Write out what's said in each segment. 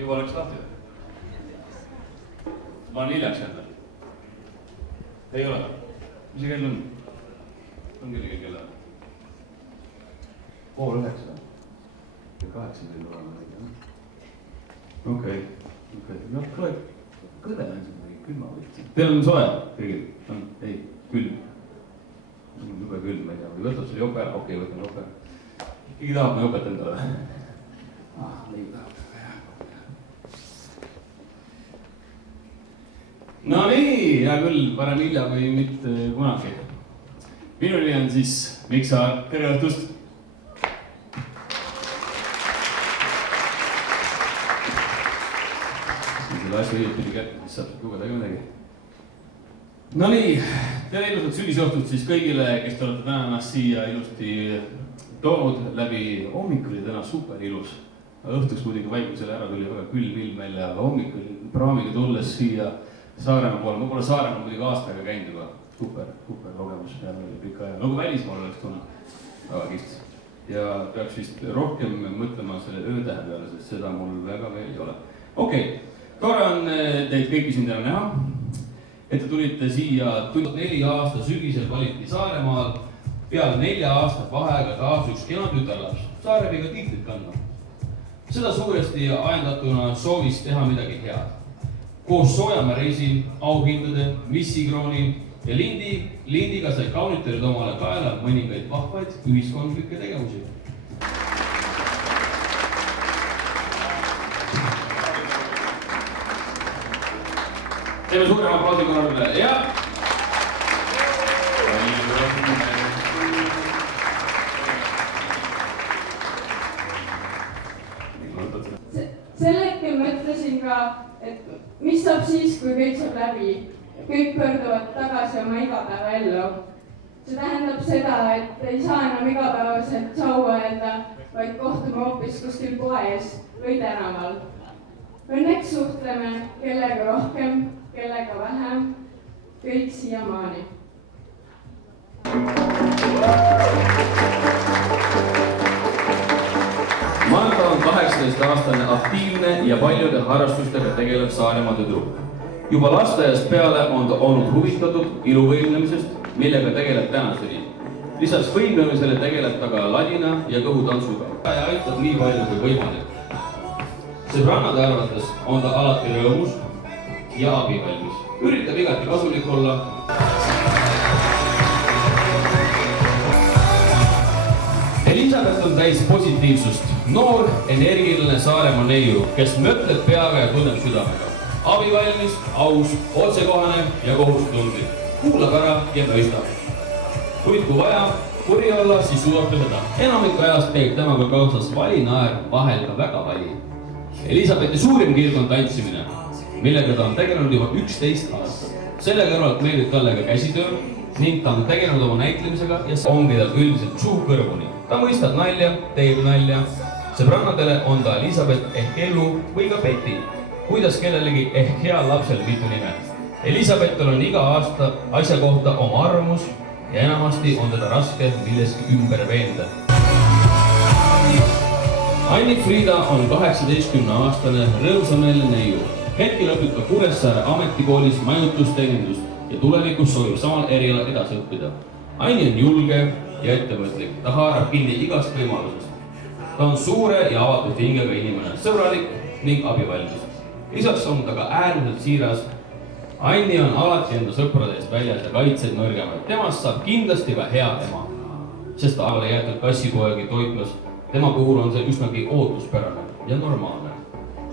Juba oleks lahti. Ma olen hiljaks jälle. Ei ole. Mis see kell on? On kellegi kella? 8:30. 8 kell olema. Okei. No kõle on siin külma võtsi. Teil on soe kõigil? Ei, külm. Jube külm, ma ei tea. Või võtab selle jope ära? Okei, võtan jope ära. Keegi tahab ma jopet endale? Leib tahab. No nii, hea küll, parem hilja kui mitte kunagi. Minu nimi on siis Mikk Saar, tere õhtust! Selle asja õieti kätte, mis saab lugeda ka midagi. No nii, tere ilusat sügisõhtut siis kõigile, kes te olete täna ennast siia ilusti toonud läbi. Hommikul oli täna super ilus. Õhtuks muidugi vaikusele ära tuli väga külm ilm välja, aga hommikul praamiga tulles siia Saaremaa poole, ma pole Saaremaal muidugi aastaga käinud juba, super kogemus ja pikka aja, nagu välismaal oleks tulnud, väga kihvt. Ja peaks vist rohkem mõtlema selle öötähe peale, sest seda mul väga veel ei ole. Okei, tore on teid kõiki siin täna näha, et te tulite siia 4 aasta sügisel valiti Saaremaal, peale 4 aastat vaheaega taas üks kena tütarlaps, Saareviga tiitlit kandma. Seda suuresti ajendatuna soovis teha midagi head. Koos Soojamaa reisi, auhindade, missikrooni ja lindiga sai kauniterid omale kaela mõningaid vahvaid ühiskondlikke tegevusi. Teeme suurema aplausi korrale ja... Sel hetkel mõtlesin ka, et mis saab siis, kui kõik saab läbi. Kõik pöörduvad tagasi oma igapäevaellu. See tähendab seda, et ei saa enam igapäevaselt tšau öelda, vaid kohtume hoopis kuskil poes või tänaval. Õnneks suhtleme kellega rohkem, kellega vähem, kõik siiamaani. Marta on 18-aastane aktiivne ja paljude harrastustega tegelev Saaremaa tüdruk. Juba lasteaiast peale on ta olnud huvitatud iluvõimlemisest, millega tegeleb tänaseni. Lisaks võimlemisele tegeleb ta ka ladina ja kõhutantsuga. Ja aitab nii palju kui võimalik. Sõbrannade arvates on ta alati rõõmus ja abivalmis. Üritab igati kasulik olla. Elisabeth on täis positiivsust. Noor, energiline Saaremaa neiu, kes mõtleb peaga ja tunneb südamega. Abivalmis, aus, otsekohane ja kohustundlik. Kuulab ära ja mõistab. Kuid kui vaja, kuri olla, siis suudab ta seda. Enamik ajast käib temaga kaasas valinaer, vahel ka väga vali. Elisabethi suurim kirg on tantsimine, millega ta on tegelenud juba 11 aastat. Selle kõrvalt meeldib talle ka käsitöö ning ta on tegelenud oma näitlemisega ja see ongi tal üldiselt suu kõrvuni. Ta mõistab nalja, teeb nalja. Sõbrannadele on ta Elisabeth ehk Ellu või ka Betty, kuidas kellelegi ehk heal lapsel mitu nime. Elisabethil on iga aasta asja kohta oma arvamus ja enamasti on teda raske milleski ümber veenda. Anni-Frieda on 18-aastane rõõmsameelne neiu. Hetkel õpib ka Kuressaare ametikoolis majutusteenindust ja tulevikus soovib samal erialal edasi õppida. Anni on julge ja ettevõtlik, ta haarab kinni igast võimalusest. Ta on suure ja avatud hingega inimene, sõbralik ning abivalmis. Lisaks on ta ka äärmiselt siiras. Anni on alati enda sõprade eest väljas ja kaitsed nõrgemaid. Temast saab kindlasti ka hea ema, sest ta pole jäetud kassipoegi toitmas. Tema puhul on see üsnagi ootuspärane ja normaalne.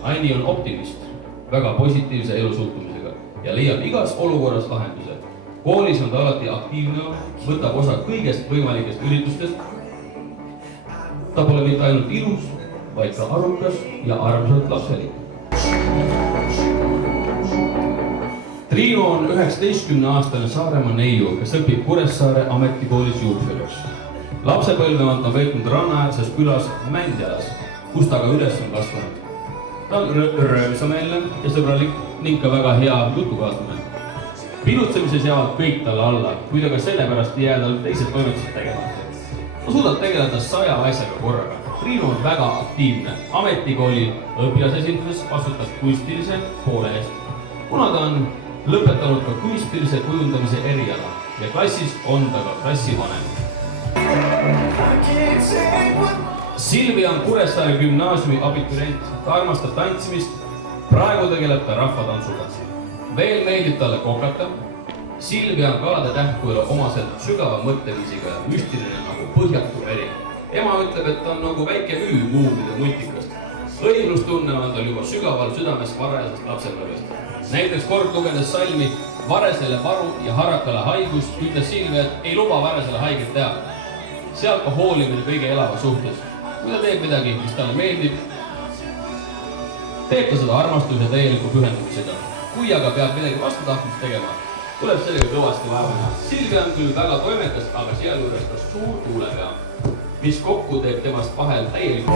Anni on optimist, väga positiivse elusuhtumisega ja leiab igas olukorras lahenduse. Koolis on ta alati aktiivne, võtab osa kõigest võimalikest üritustest. Ta pole mitte ainult ilus, vaid ka arukas ja armsalt lapselik. Triinu on 19-aastane Saaremaa neiu, kes õpib Kuressaare ametikoolis juupsuriks. Lapsepõlvemalt on veetnud rannaäärses külas Mändjalas, kus ta ka üles on kasvanud. Ta on röövsameelne ja sõbralik ning ka väga hea jutukaaslane. Pilutsemises jäävad kõik talle alla, kui ta ka sellepärast ei jää tal teised toimetused tegema. Ta suudab tegeleda 100 asjaga korraga. Triinu on väga aktiivne. Ametikooli õpilasesinduses vastutab kunstilise poole eest. Kuna ta on lõpetanud ka kunstilise kujundamise eriala ja klassis on ta ka klassivanem. Silvia on Kuressaare gümnaasiumi abiturient. Ta armastab tantsimist. Praegu tegeleb ta rahvatantsuga. Veel meeldib talle kokata. Silvia on kalade tähkujale omaselt sügava mõtteviisiga ja müstiline nagu põhjatu veri. Ema ütleb, et ta on nagu väike müü muumide multikast. Õiglustunne on tal juba sügaval südames varajasest lapsepõlvest. Näiteks kord lugedes salmi Varesele varu ja harakale haigus, ütles Silvia, et ei luba Varesele haiget teha. Sealt ka hoolimine kõige elava suhtes. Kui ta teeb midagi, mis talle meeldib, teeb ta seda armastus ja täieliku pühendumisega. Kui aga peab midagi vastutahtmist tegema, tuleb sellega kõvasti vaeva. Silvia on küll väga toimekas, aga sealjuures ka suur tuulepea, mis kokku teeb temast vahel täieliku.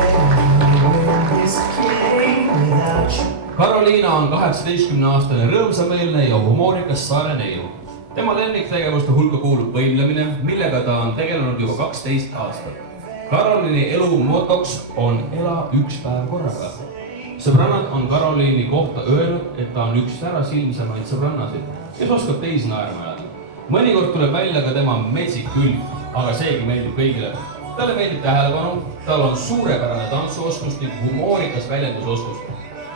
Karoliina on 18-aastane rõõmsameelne ja humoorikas saare neiu. Tema lemmiktegevuste hulka kuulub võimlemine, millega ta on tegelenud juba 12 aastat. Karoliini elu motoks on ela üks päev korraga. Sõbrannad on Karoliini kohta öelnud, et ta on üks särasilmsemaid sõbrannasid, kes oskab teisi naerma ajada. Mõnikord tuleb välja ka tema metsik külg, aga seegi meeldib kõigile. Talle meeldib tähelepanu, tal on suurepärane tantsuoskus ning humoorikas väljendusoskus.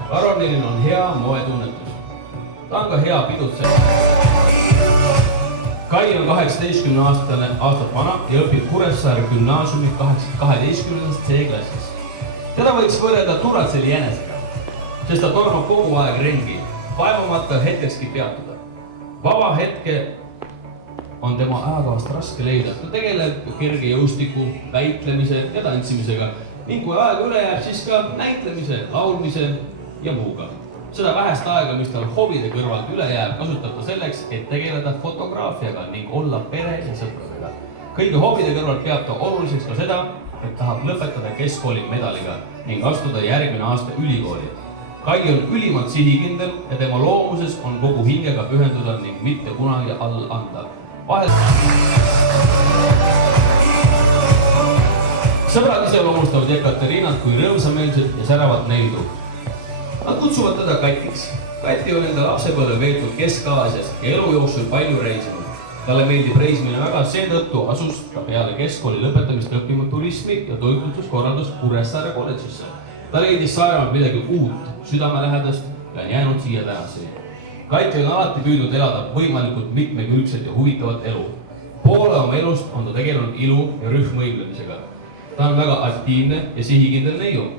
Karoliinil on hea moetunnetus. Ta on ka hea pidutseja. Kai on 18 aastat vana ja õpib Kuressaare gümnaasiumi 12. C-klassis. Teda võiks võrrelda Turatseli jänesega, sest ta tormab kogu aeg ringi, vaevamata hetkekski peatuda. Vaba hetke on tema ajakavast raske leida. Ta tegeleb kerge jõustiku, väitlemise ja tantsimisega ning kui aeg üle jääb, siis ka näitlemise, laulmise ja muuga. Seda vähest aega, mis tal hobide kõrvalt üle jääb, kasutab ta selleks, et tegeleda fotograafiaga ning olla pere ja sõpradega. Kõigi hobide kõrvalt peab ta oluliseks ka seda, et tahab lõpetada keskkooli medaliga ning astuda järgmine aasta ülikooli. Kai on ülimalt sihikindel ja tema loomuses on kogu hingega pühenduda ning mitte kunagi all anda. Sõbrad ise loomustavad Ekateriinat kui rõõmsameelset ja säravat neidu. Nad kutsuvad teda Katiks. Kati on enda lapsepõlve veetud Kesk-Aasias ja elu jooksul palju reisinud. Talle meeldib reisimine väga, seetõttu asus ta peale keskkooli lõpetamist õppima turismi ja toitlustuskorraldust Kuressaare kolledžisse. Ta leidis Saaremaalt midagi uut, südamelähedast ja on jäänud siia tänaseni. Kati on alati püüdnud elada võimalikult mitmekülgset ja huvitavat elu. Poole oma elust on ta tegelenud ilu ja rühmõiglemisega. Ta on väga aktiivne ja sihikindel neiu.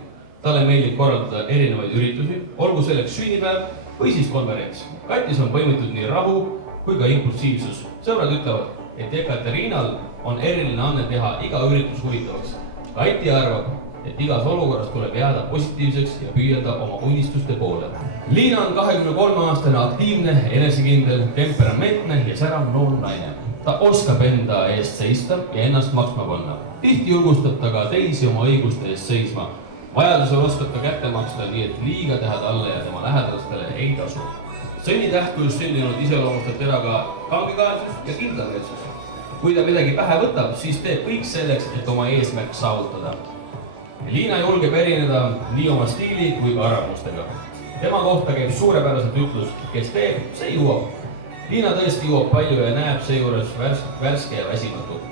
Talle meeldib korraldada erinevaid üritusi, olgu selleks sünnipäev või siis konverents. Katis on põimitud nii rahu kui ka impulsiivsus. Sõbrad ütlevad, et Ekateriinal on eriline anne teha iga üritus huvitavaks. Kati arvab, et igas olukorras tuleb jääda positiivseks ja püüelda oma unistuste poole. Liina on 23-aastane, aktiivne, enesekindel, temperamentne ja särav noor naine. Ta oskab enda eest seista ja ennast maksma panna. Tihti julgustab ta ka teisi oma õiguste eest seisma. Vajadusel oskab ta kätte maksta, nii et liiga teha talle ja tema lähedastele ei tasu. Sünnitähtkujust sündinud iseloomustab teda ka kangekaelsus ja kindlameelsus. Kui ta midagi pähe võtab, siis teeb kõik selleks, et oma eesmärk saavutada. Liina julgeb erineda nii oma stiili kui ka arvamustega. Tema kohta käib suurepäraselt ütlus, kes teeb, see jõuab. Liina tõesti jõuab palju ja näeb seejuures värske ja väsimatu.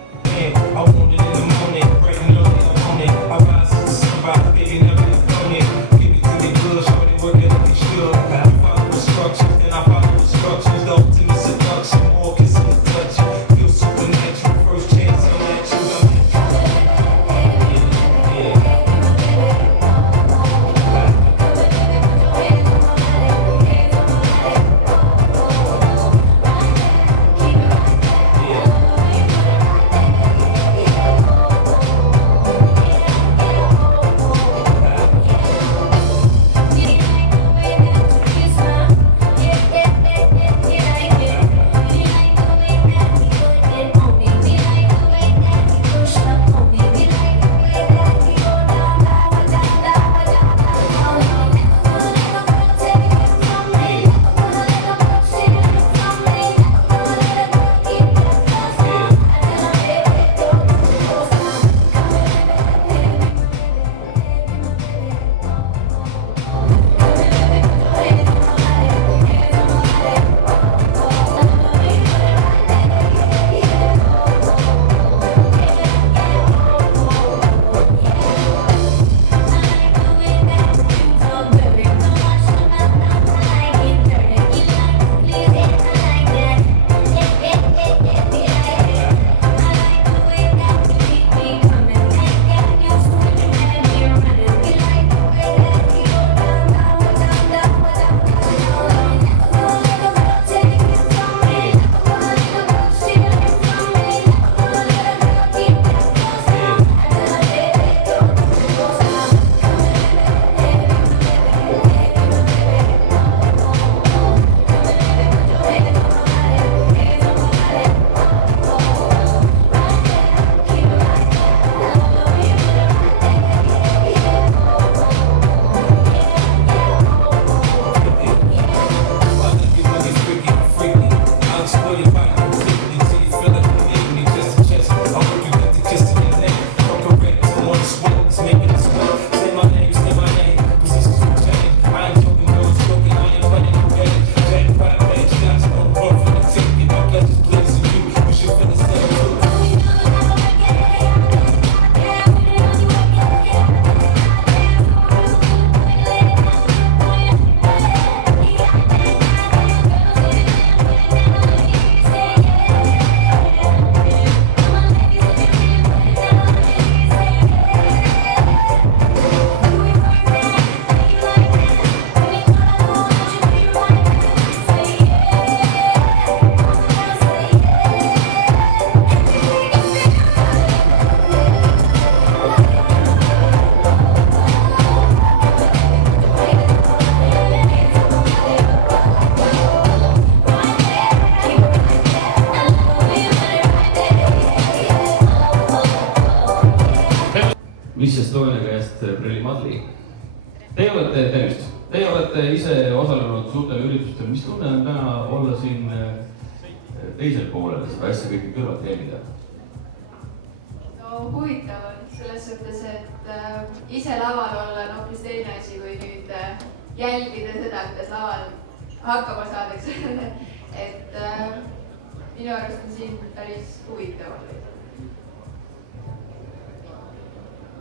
Miss Estonia käest Preli Madli. Teie olete ise osalenud suurtel üritustel. Mis tunne on täna olla siin teisel poolel, seda asja kõike kõrvalt jälgida? No huvitav on selles suhtes, et ise laval olla on hoopis teine asi, kui nüüd jälgida seda, kuidas laval hakkama saadakse. Et minu arust on siin päris huvitav olla.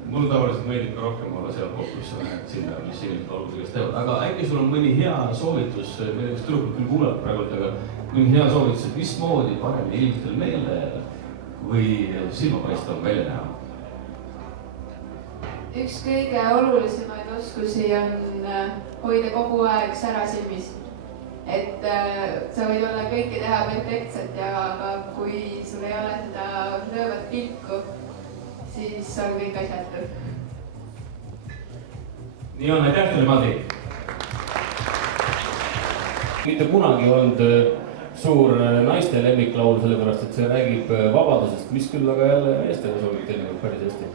Mulle tavaliselt meeldib ka rohkem olla seal kohtus, sinna, mis inimesed algusega teevad. Aga äkki sul on mõni hea soovitus, meil üks tüdrukut küll kuulab praegult, aga mõni hea soovitus, et mismoodi paremini inimestel meelde või silmapaistvam välja näha? Üks kõige olulisemaid oskusi on hoida kogu aeg sära silmis. et sa võid olla kõike teha perfektselt ja aga kui sul ei ole seda löövat pilku, siis on kõik asjatu. nii on, aitäh teile, Madri! mitte kunagi olnud suur naiste lemmiklaul, sellepärast et see räägib vabadusest, mis küll aga jälle meestele sobib teinekord päris hästi.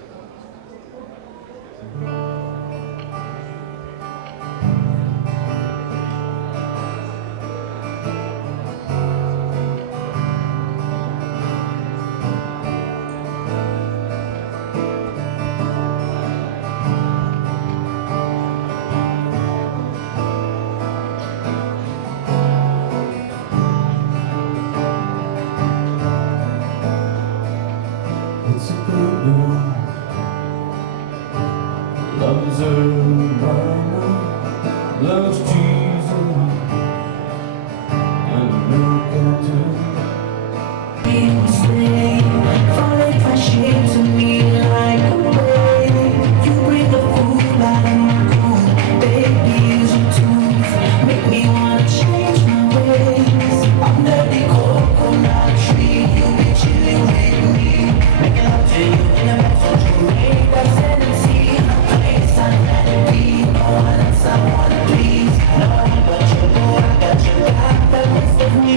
It's a good girl, loves her mama, loves Jesus, and no captain. We stay, falling crashing to me like a wave. You bring the fool out of my cool, baby, use your tools, make me wanna change my ways. Under the coconut tree, you'll be chilling with me, making love to you in the message you made. I said and see a place I'd rather be. No one else I wanna please. No one but you, boy, I got you, got the rest of me.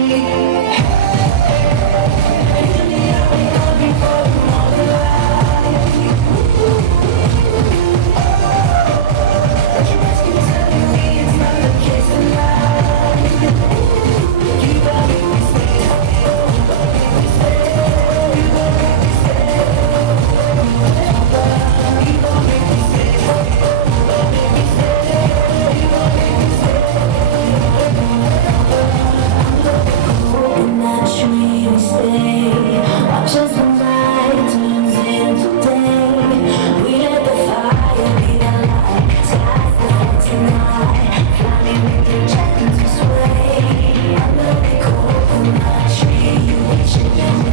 Sway under the coconut tree, you